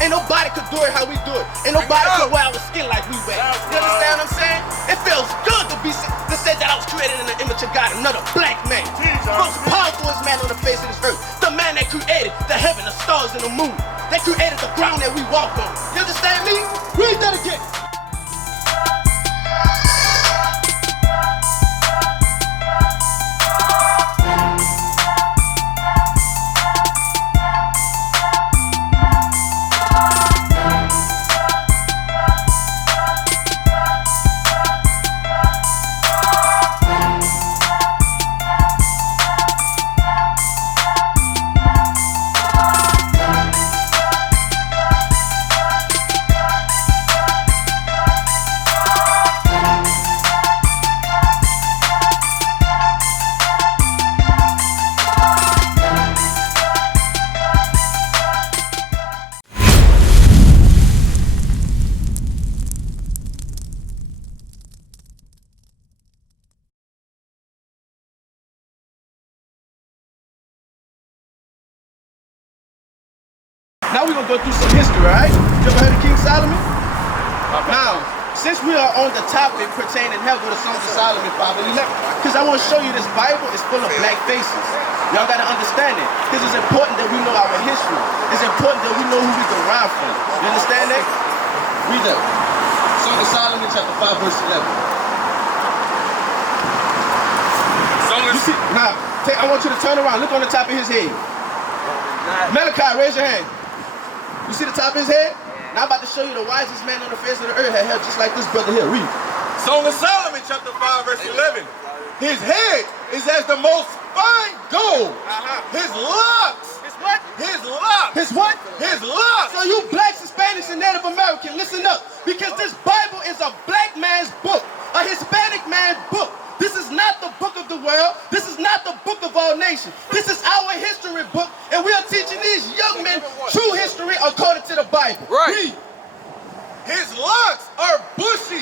Ain't nobody could do it how we do it. Ain't nobody could wear our skin like we wear. You understand what I'm saying? It feels good to say that I was created in the image of God, another black man. Most powerful man on the face of this earth. The man that created the heaven, the stars, and the moon. That created the ground that we walk on. You understand me? Read that again. Now we're going to go through some history, right? You ever heard of King Solomon? Now, since we are on the topic pertaining heaven with the Song of Solomon 5:11, because I want to show you this Bible is full of black faces. Y'all got to understand it, because it's important that we know our history. It's important that we know who we derive from. You understand that? Read that. Song of Solomon chapter 5 verse 11. You see, now, I want you to turn around. Look on the top of his head. Mikha'el, raise your hand. You see the top of his head? Yeah. Now I'm about to show you the wisest man on the face of the earth had hair just like this brother here. Read. Song of Solomon chapter 5 verse 11. His head is as the most fine gold. His locks. His what? His locks. His what? His locks. So you blacks, Hispanics, and Native American, listen up. Because this Bible is a black man's book, a Hispanic man's book. This is not the book of the world. This is not the book of all nations. This is our history book, and we are teaching these young men true history according to the Bible. Right. His locks are bushy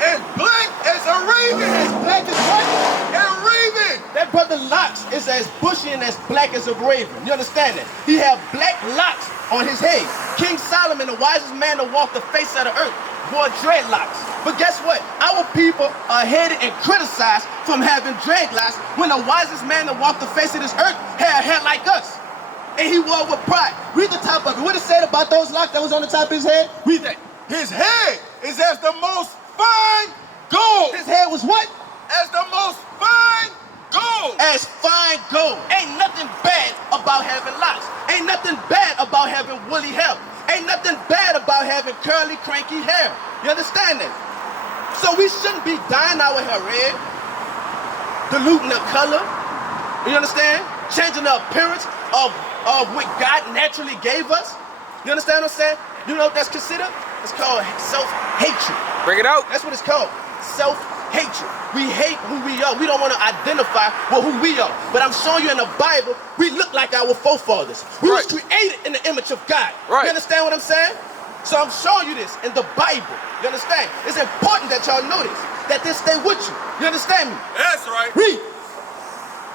and black as a raven. As black as what? A raven. That brother locks is as bushy and as black as a raven. You understand that? He had black locks on his head. King Solomon, the wisest man to walk the face of the earth, wore dreadlocks. But guess what? Our people are hated and criticized from having dreadlocks when the wisest man that walked the face of this earth had hair like us. And he wore with pride. Read the top of it. What it said about those locks that was on the top of his head? Read that. His head is as the most fine gold. His head was what? As the most fine gold. As fine gold. Ain't nothing bad about having locks. Ain't nothing bad about having woolly hair. Ain't nothing bad about having curly, cranky hair. You understand that? So we shouldn't be dyeing our hair red, diluting the color, you understand? Changing the appearance of what God naturally gave us. You understand what I'm saying? You know what that's considered? It's called self-hatred. Bring it out. That's what it's called, self-hatred. We hate who we are. We don't want to identify with who we are. But I'm showing you in the Bible, we look like our forefathers. We was created in the image of God. Right. You understand what I'm saying? So I'm showing you this in the Bible. You understand? It's important that y'all know this, that this stay with you. You understand me? That's right. Read.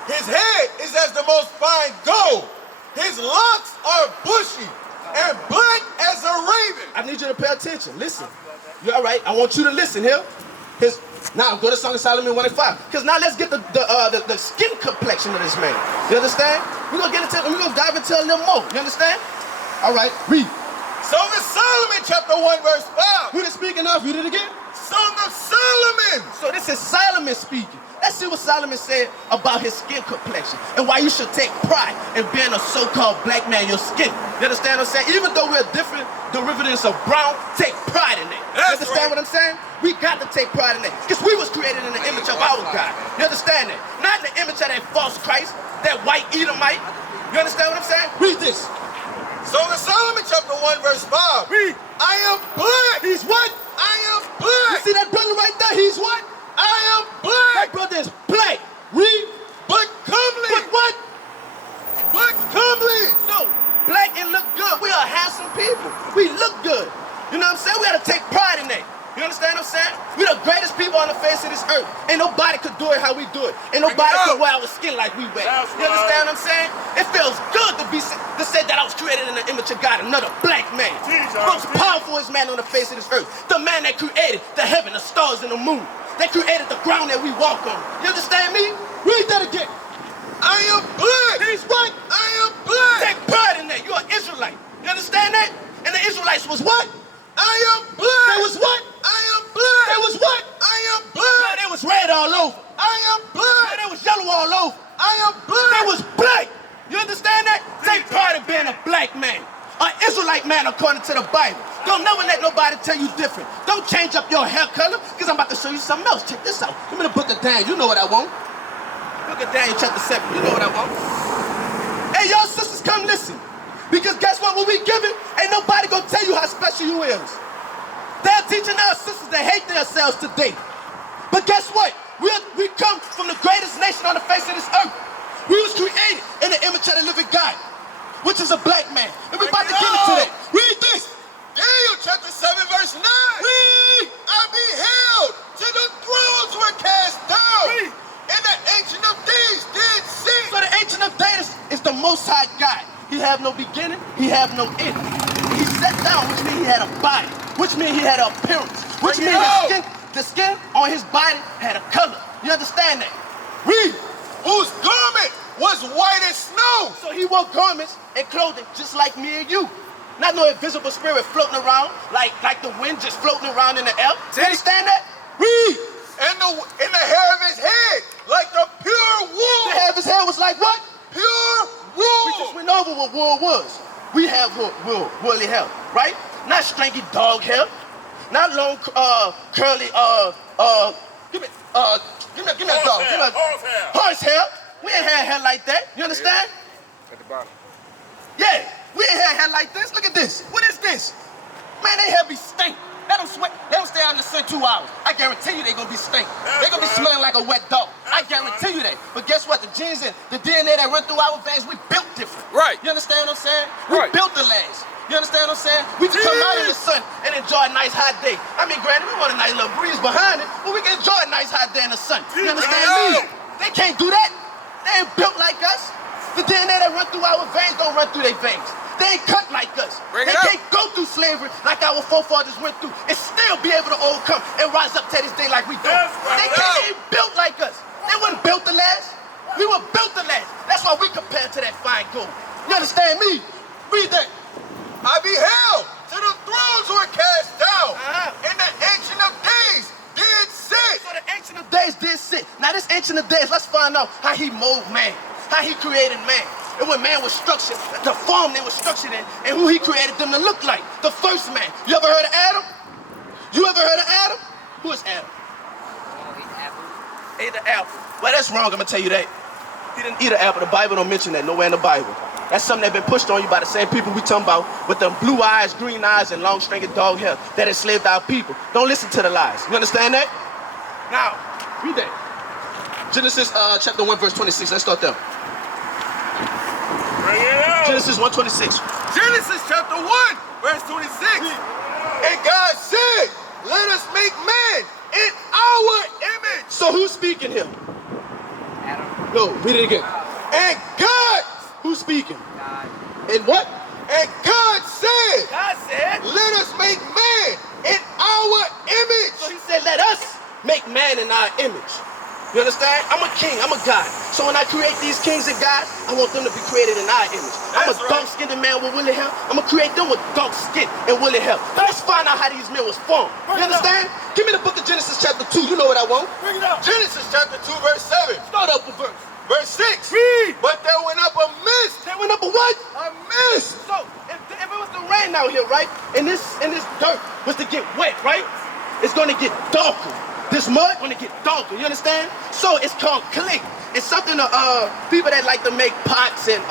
His head is as the most fine gold. His locks are bushy and black as a raven. I need you to pay attention. Listen. You all right? I want you to listen here. Now go to Song of Solomon 1:5. Because now let's get the skin complexion of this man. You understand? We're gonna dive into a little more. You understand? All right, read. Song of Solomon chapter 1 verse 5. Who is speaking of? Read it again. Song of Solomon. So this is Solomon speaking. Let's see what Solomon said about his skin complexion and why you should take pride in being a so-called black man, your skin. You understand what I'm saying? Even though we're different derivatives of brown, take pride in that. You understand what I'm saying? We got to take pride in that. Because we was created in the image of our God. You understand that? Not in the image of that false Christ, that white Edomite. You understand what I'm saying? Read this. Song of Solomon chapter 1 verse 5. Read. I am black. He's what? I am black. You see that brother right there? He's what? I am black. That brother is black. Read. But comely. But what? But comely. So, black and look good. We are handsome people. We look good. You know what I'm saying? We got to take pride in that. You You understand what I'm saying? We're the greatest people on the face of this earth. Ain't nobody could do it how we do it. Ain't nobody could wear our skin like we wear. You understand what I'm saying? It feels good to say that I was created in the image of God, another black man. Most powerful man on the face of this earth. The man that created the heaven, the stars, and the moon. That created the ground that we walk on. You understand me? Read that again. I am black. He's what? I am black. Take pride in that. You're an Israelite. You understand that? And the Israelites was what? I am black. They was what? I am black. They was what? I am black. No, they was red all over. I am black. No, they was yellow all over. I am black. They was black. You understand that? Take pride in being a black man. An Israelite man according to the Bible. Don't never let nobody tell you different. Don't change up your hair color, because I'm about to show you something else. Check this out. Give me the book of Daniel. You know what I want. Book of Daniel chapter 7. You know what I want. Hey, y'all sisters, come listen. Because guess what? When we giving, ain't nobody gonna tell you how special you is. They're teaching our sisters to hate themselves today. But guess what? We come from the greatest nation on the face of this earth. We was created in the image of the living God, which is a black man. And we're about to get into that. Read this. Daniel chapter 7 verse 9. Read. I beheld till the thrones were cast down. Read. And the Ancient of Days did sit. So the Ancient of Days is the Most High God. He have no beginning, he have no end. He sat down, which means he had a body, which means he had an appearance, which means the skin on his body had a color. You understand that? Read. Whose garment was white as snow. So he wore garments and clothing just like me and you. Not no invisible spirit floating around like the wind just floating around in the air. You understand that? Read. And the hair of his head like the pure wool. The hair of his head was like what? Pure wool. We just went over what wool was. We have woolly hair, right? Not stringy dog hair. Not long, curly, give me a dog. Horse hair. We ain't had hair like that. You understand? At the bottom. Yeah, we ain't had hair like this. Look at this. What is this? Man, they hair be stink. Let them sweat. Let them stay out in the sun 2 hours. I guarantee you they gonna be stink. They gonna be smelling like a wet dog. I guarantee you that. But guess what? The genes and the DNA that run through our veins, we built different. Right. You understand what I'm saying? We Right. built the last. You understand what I'm saying? We can come out in the sun and enjoy a nice hot day. I mean, granted, we want a nice little breeze behind it, but we can enjoy a nice hot day in the sun. You understand me? They can't do that. They ain't built like us. The DNA that run through our veins don't run through their veins. They ain't cut like us. They can't go through slavery like our forefathers went through and still be able to overcome and rise up to this day like we do. They ain't built like us. They weren't built to last. We were built to last. That's why we compare to that fine gold. You understand me? Read that. I beheld till the thrones were cast down. And the Ancient of Days did sit. So the Ancient of Days did sit. Now this Ancient of Days, let's find out how he molded man, how he created man. And when man was structured, the form they were structured in, and who he created them to look like. The first man. You ever heard of Adam? You ever heard of Adam? Who is Adam? Ate the apple. Well, that's wrong, I'm gonna tell you that. He didn't eat an apple. The Bible don't mention that nowhere in the Bible. That's something that's been pushed on you by the same people we talking about with them blue eyes, green eyes, and long stringy dog hair that enslaved our people. Don't listen to the lies. You understand that? Now, read that. Genesis chapter 1, verse 26. Let's start there. Genesis 1:26. Genesis chapter 1, verse 26. And God said, let us make man in our image. So who's speaking here? Adam. No, read it again. And God, Who's speaking? God. And what? and God said, God said, let us make man in our image. so he said, let us make man in our image. You understand? I'm a king, I'm a God. So when I create these kings and gods, I want them to be created in our image. I'm a dark-skinned man with woolly hair. I'm gonna create them with dark skin and woolly hair. Let's find out how these men was formed. You understand? Give me the book of Genesis chapter 2. You know what I want. Bring it up. Genesis chapter 2, verse 7. Start up with verse. Verse 6. Read. But there went up a mist. They went up a what? A mist. So if it was to rain out here, right, and this dirt was to get wet, right, it's gonna get darker. This mud gonna get darker. You understand? So it's called clay. It's something people that like to make pots and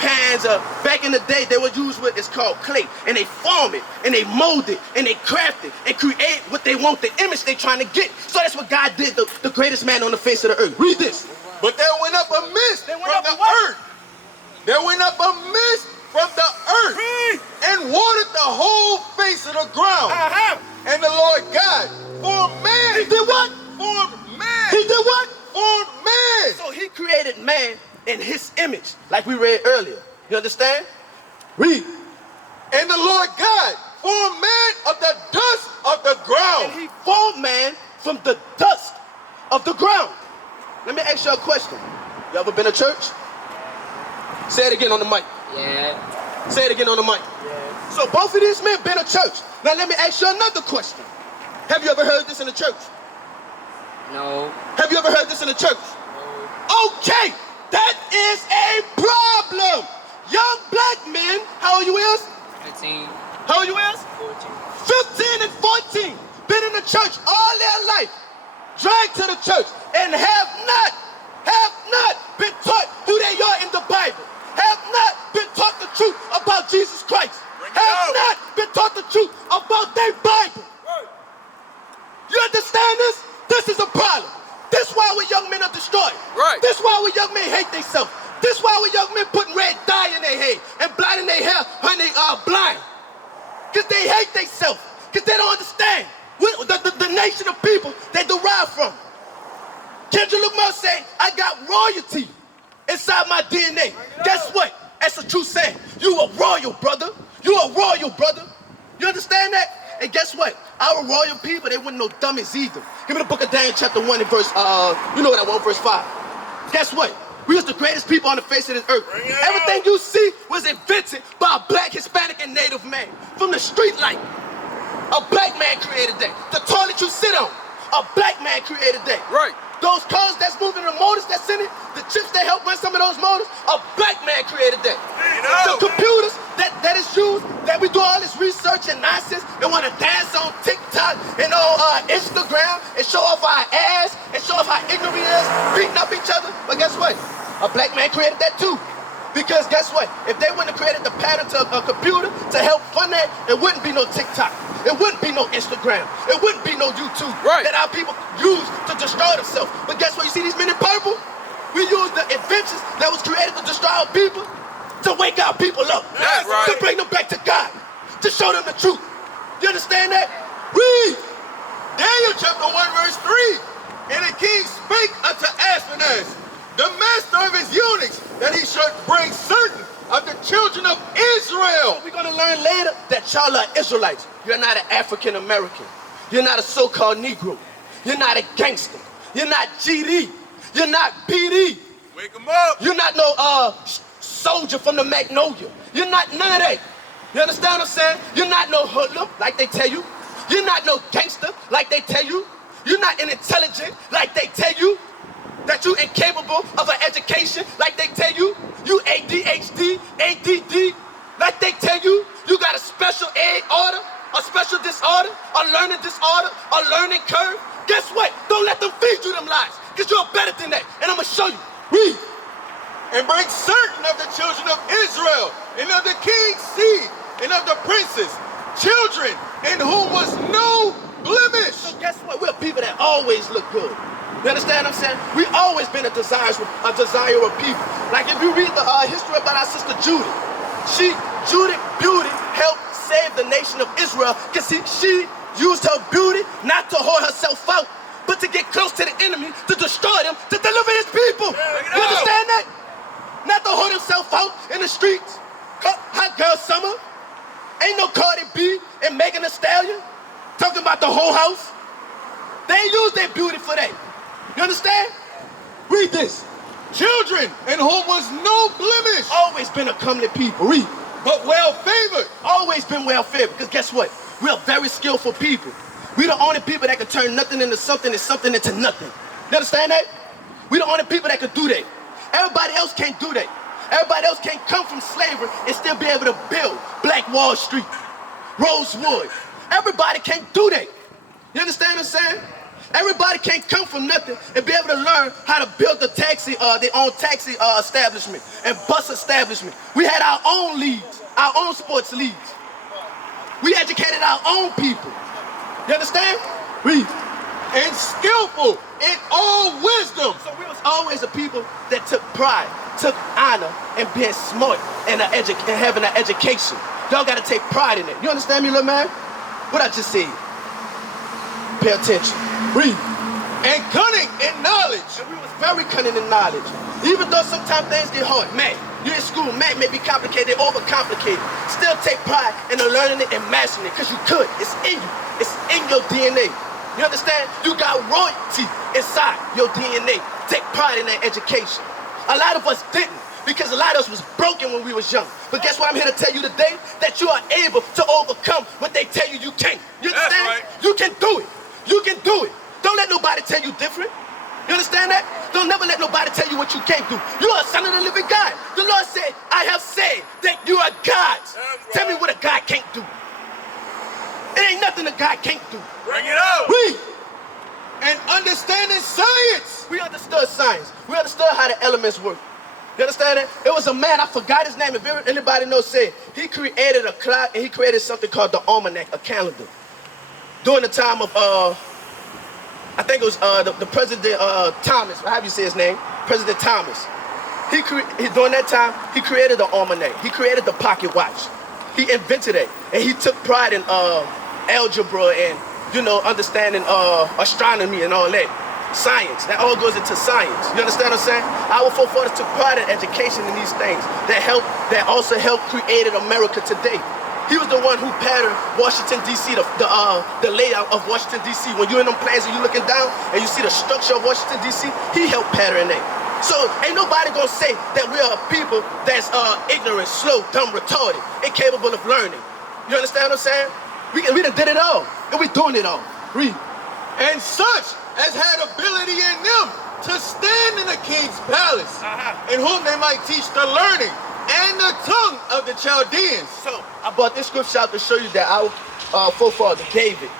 pans. Back in the day, they would use what is called clay, and they form it, and they mold it, and they craft it, and create what they want, the image they trying to get. So that's what God did, the greatest man on the face of the earth. Read this. But there went up a mist There from went up the a what? earth. There went up a mist from the earth and watered the whole face of the ground. And the Lord God formed man. He did what? Formed man. He did what? Formed man. So he created man in his image, like we read earlier. You understand? Read. And the Lord God formed man of the dust of the ground. And he formed man from the dust of the ground. Let me ask you a question. You ever been to church? Say it again on the mic. Yeah. Say it again on the mic. Yeah. So both of these men been to church. Now let me ask you another question. Have you ever heard this in the church? No. Have you ever heard this in the church? No. Okay, that is a problem. Young black men, how old you is? 15. How old you is? 14. 15 and 14, been in the church all their life, dragged to the church, and have not been taught who they are in the Bible, have not been taught the truth about Jesus Christ, have not been taught the truth about their Bible. You understand this? This is a problem. This is why we young men are destroyed. Right. This is why we young men hate themselves. This is why we young men putting red dye in their head and blinding their hair when they are blind. Because they hate themselves. Because they don't understand the nation of people they derive from. Kendrick Lamar say, I got royalty inside my DNA. Guess what? That's a true saying. You a royal, brother. You a royal, brother. You understand that? And guess what? Our royal people, they weren't no dummies either. Give me the book of Daniel chapter 1 and verse, you know what I want, verse 5. Guess what? We was the greatest people on the face of this earth. Everything you see was invented by a black, Hispanic, and Native man. From the street light, a black man created that. The toilet you sit on, a black man created that. Right. Those cars that's moving, the motors that's in it, the chips that help run some of those motors, a black man created that. The computers that is used, that we do all this research and nonsense and want to dance on TikTok and on Instagram and show off our ass and show off how ignorant we is, beating up each other. But guess what? A black man created that too. Because guess what? If they wouldn't have created the pattern to a computer to help fund that, it wouldn't be no TikTok. It wouldn't be no Instagram. It wouldn't be no YouTube. Right. That our people use to destroy themselves. But guess what? You see these men in purple? We use the inventions that was created to destroy our people to wake our people up. That's right. To bring them back to God. To show them the truth. You understand that? Read. Daniel chapter 1 verse 3. And the king spake unto Ashpenaz, the master of his eunuchs, that he should bring certain of the children of Israel. We're going to learn later that y'all are Israelites. You're not an African American. You're not a so-called Negro. You're not a gangster. You're not GD. You're not PD. Wake them up. You're not no soldier from the Magnolia. You're not none of that. You understand what I'm saying? You're not no hoodlum like they tell you. You're not no gangster like they tell you. You're not intelligent like they tell you. That you incapable of an education like they tell you. You ADHD, ADD like they tell you. You got a special aid order, a special disorder, a learning disorder, a learning curve. Guess what? Don't let them feed you them lies. Because you're better than that. And I'm going to show you. Read. And bring certain of the children of Israel, and of the king's seed, and of the princes, children in whom was no blemish. So guess what? We're people that always look good. You understand what I'm saying? We always been a desire of people. Like if you read the history about our sister Judy, Judy Beauty helped save the nation of Israel because she used her beauty not to whore herself out, but to get close to the enemy, to destroy them, to deliver his people. You understand that? Not to whore himself out in the streets. Hot girl summer. Ain't no Cardi B and Megan Thee Stallion talking about the whole house. They ain't use their beauty for that. You understand? Read this. Children in whom was no blemish, Always been a comely people. Read. but well favored. Always been well favored. Because guess what? We are very skillful people. We the only people that can turn nothing into something and something into nothing. You understand that? We the only people that can do that. Everybody else can't do that. Everybody else can't come from slavery and still be able to build Black Wall Street, Rosewood. Everybody can't do that. You understand what I'm saying? Everybody can't come from nothing and be able to learn how to build their own taxi establishment and bus establishment. We had our own leagues, our own sports leagues. We educated our own people. You understand? Read. And skillful in all wisdom. So we was always a people that took pride, took honor in being smart and having an education. Y'all gotta take pride in it. You understand me, little man? What I just said? Pay attention. Read. And cunning in knowledge. And we was very cunning in knowledge. Even though sometimes things get hard. Math, you're in school, math may be complicated, overcomplicated. Still take pride in learning it and mastering it, because you could. It's in you. It's in your DNA. You understand? You got royalty inside your DNA. Take pride in that education. A lot of us didn't, because a lot of us was broken when we was young. But guess what I'm here to tell you today? That you are able to overcome what they tell you can't. You understand? That's right. You can do it. You can do it. Don't let nobody tell you different. You understand that? Don't never let nobody tell you what you can't do. You are a son of the living God. The Lord said, I have said that you are gods. Right. Tell me what a God can't do. It ain't nothing a God can't do. Bring it out. Read. And understanding science. We understood science. We understood how the elements work. You understand that? It was a man, I forgot his name. If anybody knows, say, he created a clock and he created something called the almanac, a calendar. During the time of, I think it was the President Thomas, how do you say his name? President Thomas. During that time, he created the almanac. He created the pocket watch. He invented it. And he took pride in algebra and, understanding astronomy and all that. Science, that all goes into science. You understand what I'm saying? Our forefathers took pride in education in these things that also helped create America today. He was the one who patterned Washington, D.C., the layout of Washington, D.C. When you're in them plans and you're looking down and you see the structure of Washington, D.C., he helped pattern that. So ain't nobody gonna say that we are a people that's ignorant, slow, dumb, retarded, incapable of learning. You understand what I'm saying? We done did it all, and we doing it all. Read. And such as had ability in them to stand in the king's palace, in whom they might teach the learning and the tongue of the Chaldeans. So I brought this scripture out to show you that our forefather Daniel,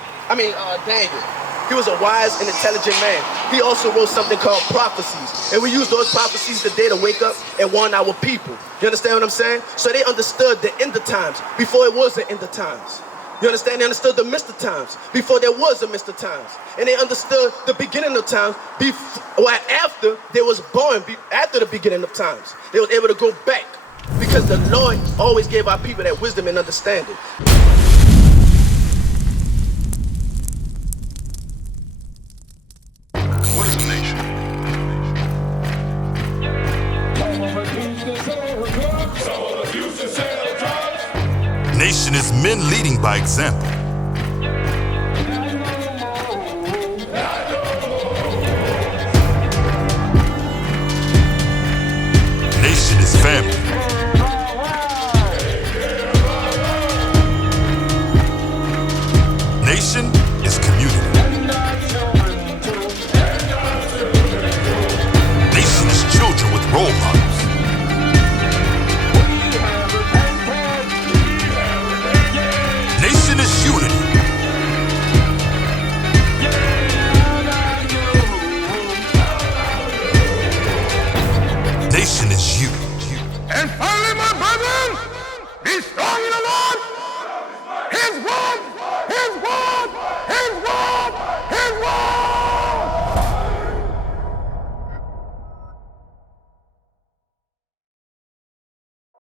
he was a wise and intelligent man. He also wrote something called prophecies, and we use those prophecies today to wake up and warn our people. You understand what I'm saying? So they understood the end of times before it was the end of times. You understand? They understood the midst of times before there was a midst of times. And they understood the beginning of times after they was born, after the beginning of times. They was able to go back because the Lord always gave our people that wisdom and understanding. What is a nation? Nation is men leading by example.